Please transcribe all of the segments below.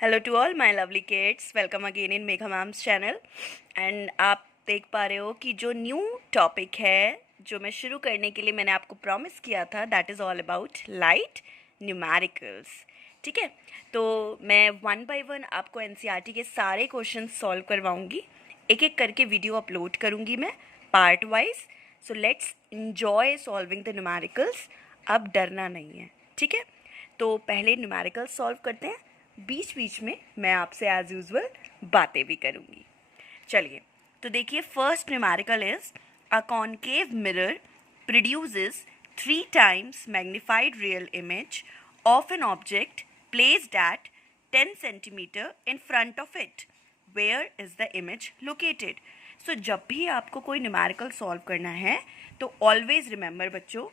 Hello to all my lovely kids, welcome again in Megha ma'am's channel. And आप देख पा रहे हो कि जो न्यू टॉपिक है जो मैं शुरू करने के लिए मैंने आपको प्रॉमिस किया था, that is all about light numericals. ठीक है, तो मैं वन बाय वन आपको एनसीईआरटी के सारे क्वेश्चन सॉल्व करवाऊंगी, एक एक करके वीडियो अपलोड करूंगी मैं part wise. So let's enjoy solving the numericals. अब डरना नहीं है, ठीक है। तो पहले न्यूमेरिकल्स सॉल्व करते हैं, बीच बीच में मैं आपसे एज यूजुअल बातें भी करूँगी। चलिए, तो देखिए, first numerical is a concave mirror produces 3 times magnified real image of an object placed at 10 centimeter in front of it. Where is the image located? So जब भी आपको कोई न्यूमेरिकल सॉल्व करना है तो ऑलवेज रिमेंबर बच्चों,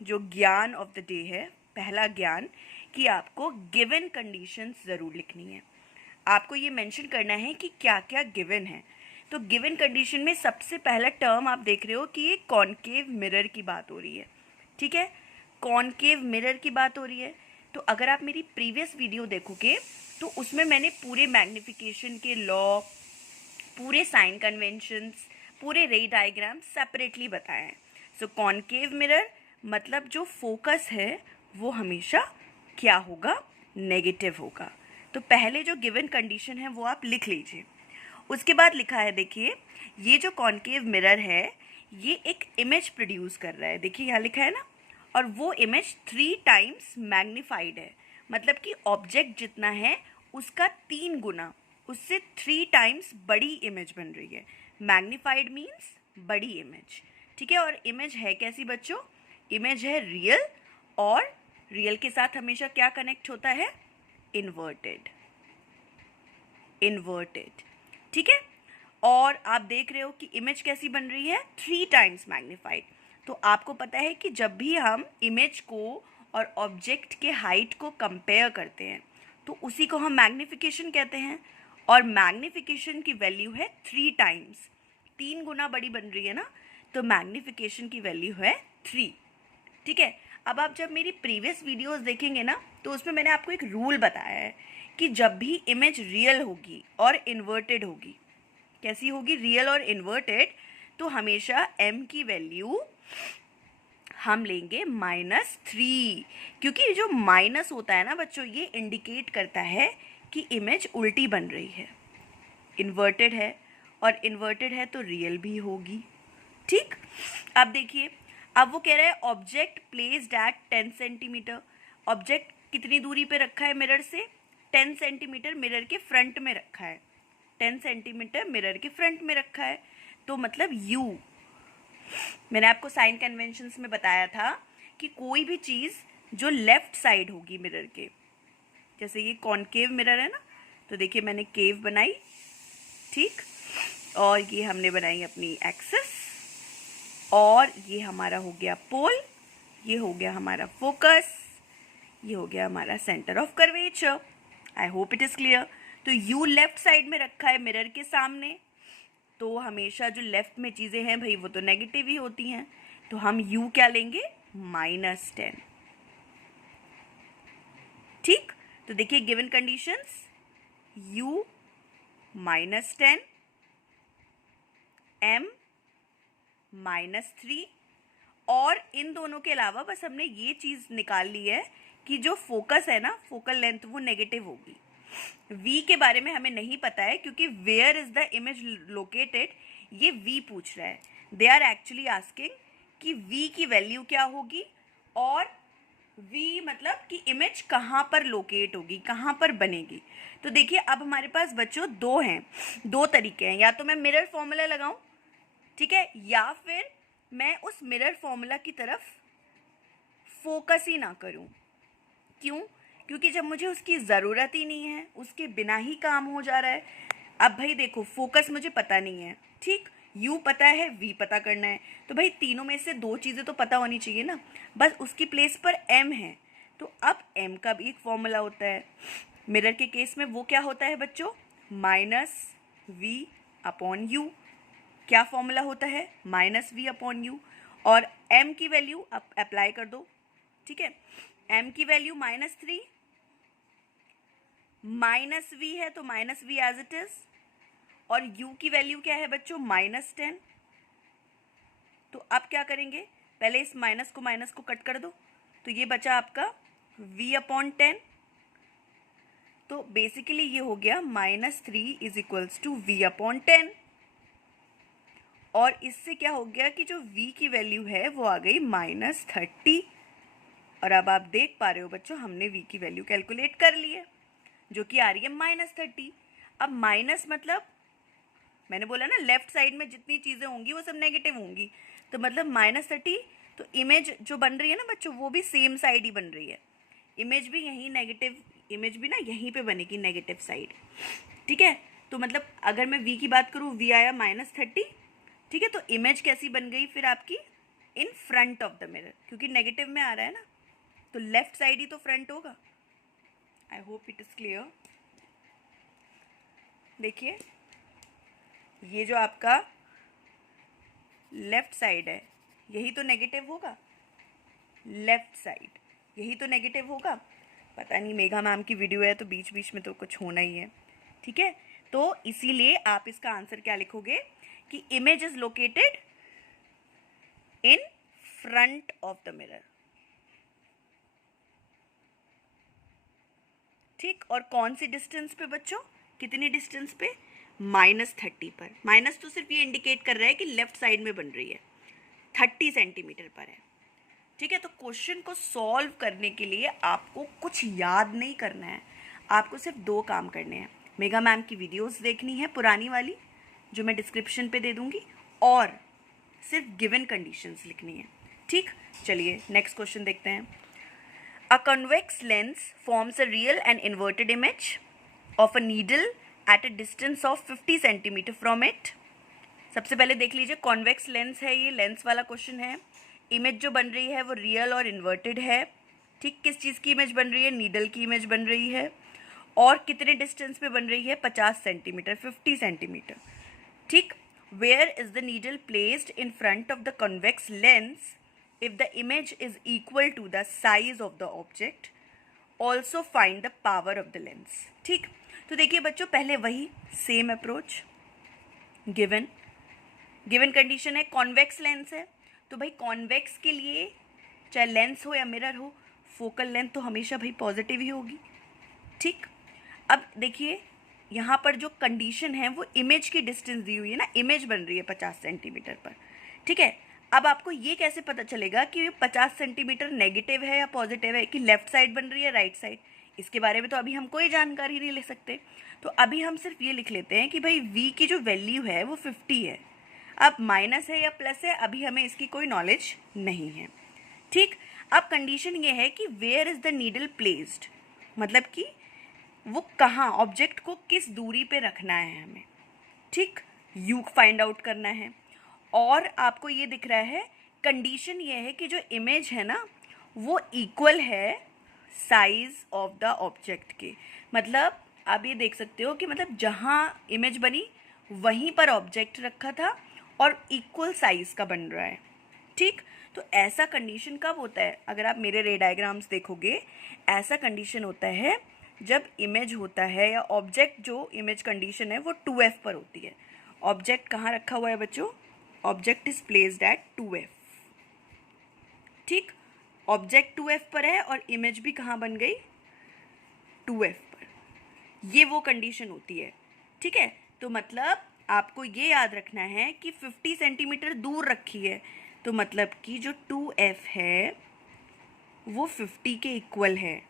जो ज्ञान ऑफ द डे है, पहला ज्ञान, कि आपको गिवन कंडीशंस ज़रूर लिखनी है। आपको ये मेंशन करना है कि क्या क्या गिवन है। तो गिवन कंडीशन में सबसे पहला टर्म आप देख रहे हो कि ये कॉन्केव मिरर की बात हो रही है। ठीक है, कॉन्केव मिरर की बात हो रही है। तो अगर आप मेरी प्रीवियस वीडियो देखोगे तो उसमें मैंने पूरे मैग्निफिकेशन के लॉ, पूरे साइन कन्वेंशंस, पूरे रे डायग्राम सेपरेटली बताए हैं। सो कॉन्केव मिरर मतलब जो फोकस है वो हमेशा क्या होगा, नेगेटिव होगा। तो पहले जो गिवन कंडीशन है वो आप लिख लीजिए। उसके बाद लिखा है, देखिए, ये जो कॉन्केव मिरर है ये एक इमेज प्रोड्यूस कर रहा है। देखिए यहाँ लिखा है ना, और वो इमेज 3 times मैग्नीफाइड है, मतलब कि ऑब्जेक्ट जितना है उसका 3 गुना, उससे 3 times बड़ी इमेज बन रही है। मैग्नीफाइड मीन्स बड़ी इमेज। ठीक है, और इमेज है कैसी बच्चों? इमेज है रियल, और रियल के साथ हमेशा क्या कनेक्ट होता है? इन्वर्टेड। इन्वर्टेड, ठीक है। और आप देख रहे हो कि इमेज कैसी बन रही है? 3 times मैग्नीफाइड। तो आपको पता है कि जब भी हम इमेज को और ऑब्जेक्ट के हाइट को कंपेयर करते हैं तो उसी को हम मैग्निफिकेशन कहते हैं, और मैग्निफिकेशन की वैल्यू है 3 times, 3 गुना बड़ी बन रही है ना, तो मैग्निफिकेशन की वैल्यू है 3। ठीक है, अब आप जब मेरी प्रीवियस वीडियोस देखेंगे ना तो उसमें मैंने आपको एक रूल बताया है कि जब भी इमेज रियल होगी और इन्वर्टेड होगी, कैसी होगी? रियल और इन्वर्टेड, तो हमेशा m की वैल्यू हम लेंगे -3, क्योंकि जो माइनस होता है ना बच्चों, ये इंडिकेट करता है कि इमेज उल्टी बन रही है, इन्वर्टेड है, और इन्वर्टेड है तो रियल भी होगी। ठीक, अब देखिए, अब वो कह रहा है object placed at 10 centimetre. Object कितनी दूरी पे रखा है मिरर से? 10 सेंटीमीटर मिरर के फ्रंट में रखा है। 10 सेंटीमीटर मिरर के फ्रंट में रखा है, तो मतलब यू, मैंने आपको साइन कन्वेंशंस में बताया था कि कोई भी चीज़ जो लेफ्ट साइड होगी मिरर के, जैसे ये कॉनकेव मिरर है ना, तो देखिए मैंने केव बनाई, ठीक, और ये हमने बनाई अपनी एक्सिस, और ये हमारा हो गया पोल, ये हो गया हमारा फोकस, ये हो गया हमारा centre of curvature. I hope it is clear. तो यू लेफ्ट साइड में रखा है मिरर के सामने, तो हमेशा जो लेफ्ट में चीज़ें हैं भाई वो तो नेगेटिव ही होती हैं, तो हम यू क्या लेंगे? -10। ठीक, तो देखिए गिवन कंडीशंस, यू -10, m -3, और इन दोनों के अलावा बस हमने ये चीज़ निकाल ली है कि जो फोकस है ना, फोकल लेंथ, वो नेगेटिव होगी। v के बारे में हमें नहीं पता है, क्योंकि where is the image located, ये v पूछ रहा है। दे आर एक्चुअली आस्किंग कि v की वैल्यू क्या होगी, और v मतलब कि इमेज कहाँ पर लोकेट होगी, कहाँ पर बनेगी। तो देखिए अब हमारे पास बच्चों दो तरीके हैं, या तो मैं मिरर फॉर्मूला लगाऊं, ठीक है, या फिर मैं उस मिरर फॉर्मूला की तरफ फोकस ही ना करूं। क्यों? क्योंकि जब मुझे उसकी ज़रूरत ही नहीं है, उसके बिना ही काम हो जा रहा है। अब भाई देखो, फोकस मुझे पता नहीं है, ठीक, यू पता है, वी पता करना है, तो भाई तीनों में से 2 चीज़ें तो पता होनी चाहिए ना, बस उसकी प्लेस पर m है। तो अब m का भी एक फॉर्मूला होता है। मिरर के केस में वो क्या होता है बच्चों? -v/u। क्या फॉर्मूला होता है? -v/u, और m की वैल्यू आप अप्लाई कर दो, ठीक है। m की वैल्यू -3, माइनस वी है तो minus v as it is, और u की वैल्यू क्या है बच्चों, -10। तो अब क्या करेंगे, पहले इस माइनस को कट कर दो, तो ये बचा आपका v/10। तो बेसिकली ये हो गया -3 इज इक्वल्स टू v/10। और इससे क्या हो गया कि जो v की वैल्यू है वो आ गई -30। और अब आप देख पा रहे हो बच्चों, हमने v की वैल्यू कैलकुलेट कर ली है, जो कि आ रही है -30। अब माइनस मतलब मैंने बोला ना, लेफ्ट साइड में जितनी चीज़ें होंगी वो सब नेगेटिव होंगी, तो मतलब -30। तो इमेज जो बन रही है ना बच्चों, वो भी सेम साइड ही बन रही है। इमेज भी यहीं नेगेटिव, इमेज भी ना यहीं पे बनेगी नेगेटिव साइड, ठीक है। तो मतलब अगर मैं v की बात करूँ, v आया -30, ठीक है। तो इमेज कैसी बन गई फिर आपकी, इन फ्रंट ऑफ द मिरर, क्योंकि नेगेटिव में आ रहा है ना, तो लेफ्ट साइड ही तो फ्रंट होगा। I hope it is clear. देखिए ये जो आपका लेफ्ट साइड है यही तो नेगेटिव होगा, लेफ्ट साइड यही तो नेगेटिव होगा। पता नहीं, मेघा मैम की वीडियो है तो बीच बीच में तो कुछ होना ही है, ठीक है। तो इसीलिए आप इसका आंसर क्या लिखोगे कि image is located in front of the mirror, ठीक। और कौन सी डिस्टेंस पे बच्चों, कितनी डिस्टेंस पे, -30 पर। माइनस तो सिर्फ ये इंडिकेट कर रहा है कि लेफ्ट साइड में बन रही है, 30 सेंटीमीटर पर है, ठीक है। तो क्वेश्चन को सॉल्व करने के लिए आपको कुछ याद नहीं करना है, आपको सिर्फ 2 काम करने हैं। मेघा मैम की वीडियोस देखनी है पुरानी वाली, जो मैं डिस्क्रिप्शन पे दे दूंगी, और सिर्फ गिवन कंडीशंस लिखनी है, ठीक। चलिए नेक्स्ट क्वेश्चन देखते हैं। A convex lens forms a real and inverted image of a needle at a distance of 50 centimeter from it. सबसे पहले देख लीजिए, कॉन्वेक्स लेंस है, ये लेंस वाला क्वेश्चन है। इमेज जो बन रही है वो रियल और इन्वर्टेड है, ठीक। किस चीज़ की इमेज बन रही है, नीडल की इमेज बन रही है, और कितने डिस्टेंस पे बन रही है, 50 सेंटीमीटर, 50 सेंटीमीटर, ठीक। Where is the needle placed in front of the convex lens if the image is equal to the size of the object, also find the power of the lens, ठीक। तो देखिए बच्चों, पहले वही same approach, given condition है, convex lens है, तो भाई कॉन्वेक्स के लिए चाहे लेंस हो या मिरर हो, फोकल लेंथ तो हमेशा भाई पॉजिटिव ही होगी, ठीक। अब देखिए यहाँ पर जो कंडीशन है वो इमेज की डिस्टेंस दी हुई है ना, इमेज बन रही है 50 सेंटीमीटर पर, ठीक है। अब आपको ये कैसे पता चलेगा कि ये 50 सेंटीमीटर नेगेटिव है या पॉजिटिव है, कि लेफ्ट साइड बन रही है राइट साइड, इसके बारे में तो अभी हम कोई जानकारी नहीं ले सकते। तो अभी हम सिर्फ ये लिख लेते हैं कि भाई v की जो वैल्यू है वो 50 है। अब माइनस है या प्लस है, अभी हमें इसकी कोई नॉलेज नहीं है, ठीक। अब कंडीशन ये है कि where is the needle placed, मतलब कि वो कहाँ, ऑब्जेक्ट को किस दूरी पे रखना है हमें, ठीक, यू फाइंड आउट करना है। और आपको ये दिख रहा है, कंडीशन ये है कि जो इमेज है ना वो इक्वल है साइज ऑफ द ऑब्जेक्ट के। मतलब आप ये देख सकते हो कि मतलब जहाँ इमेज बनी वहीं पर ऑब्जेक्ट रखा था और इक्वल साइज का बन रहा है, ठीक। तो ऐसा कंडीशन कब होता है, अगर आप मेरे रे डायग्राम्स देखोगे, ऐसा कंडीशन होता है जब इमेज होता है या ऑब्जेक्ट, जो इमेज कंडीशन है वो 2f पर होती है। ऑब्जेक्ट कहाँ रखा हुआ है बच्चों, object is placed at 2f, ठीक। ऑब्जेक्ट 2f पर है और इमेज भी कहाँ बन गई, 2f पर। ये वो कंडीशन होती है, ठीक है। तो मतलब आपको ये याद रखना है कि 50 सेंटीमीटर दूर रखी है, तो मतलब कि जो 2f है वो 50 के इक्वल है।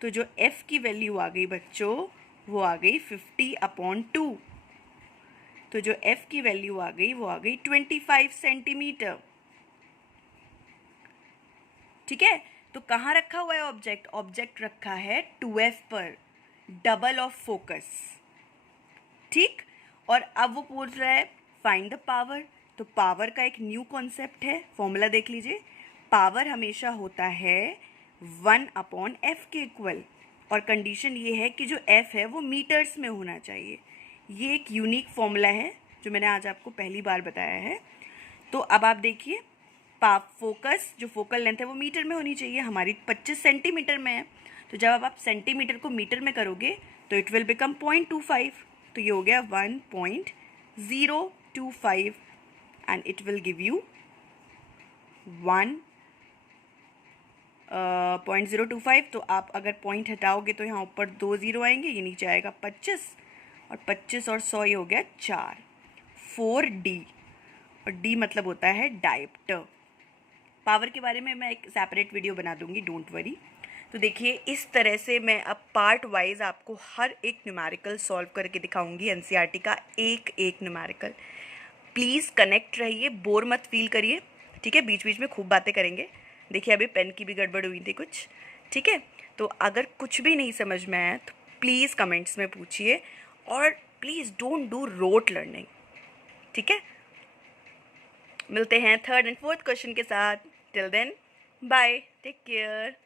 तो जो f की वैल्यू आ गई बच्चों वो आ गई 50/2। तो जो f की वैल्यू आ गई वो आ गई 25 सेंटीमीटर, ठीक है। तो कहाँ रखा हुआ है ऑब्जेक्ट, ऑब्जेक्ट रखा है 2f पर, डबल ऑफ फोकस, ठीक। और अब वो पूछ रहा है फाइंड द पावर, तो पावर का एक न्यू कॉन्सेप्ट है, फॉर्मूला देख लीजिए। पावर हमेशा होता है 1/f के इक्वल, और कंडीशन ये है कि जो f है वो मीटर्स में होना चाहिए। ये एक यूनिक फॉर्मूला है जो मैंने आज आपको पहली बार बताया है। तो अब आप देखिए, फोकस जो फोकल लेंथ है वो मीटर में होनी चाहिए, हमारी 25 सेंटीमीटर में है, तो जब आप सेंटीमीटर को मीटर में करोगे तो इट विल बिकम 0.25, तो ये हो गया 1.025 and it will give you 1.025। तो आप अगर पॉइंट हटाओगे तो यहाँ ऊपर 2 0 आएंगे, ये नीचे आएगा 25, और 25 और 100 ये हो गया 4, 4D, और D मतलब होता है डायप्टर। पावर के बारे में मैं एक सेपरेट वीडियो बना दूंगी, डोंट वरी। तो देखिए इस तरह से मैं अब पार्ट वाइज आपको हर एक न्यूमेरिकल सॉल्व करके दिखाऊंगी, एनसीईआरटी का एक एक न्यूमेरिकल। प्लीज़ कनेक्ट रहिए, बोर मत फील करिए, ठीक है। बीच बीच में खूब बातें करेंगे। देखिए अभी पेन की भी गड़बड़ हुई थी कुछ, ठीक है। तो अगर कुछ भी नहीं समझ में आया तो प्लीज़ कमेंट्स में पूछिए, और please don't do rote learning, ठीक है। मिलते हैं थर्ड एंड फोर्थ क्वेश्चन के साथ। Till then bye, take care.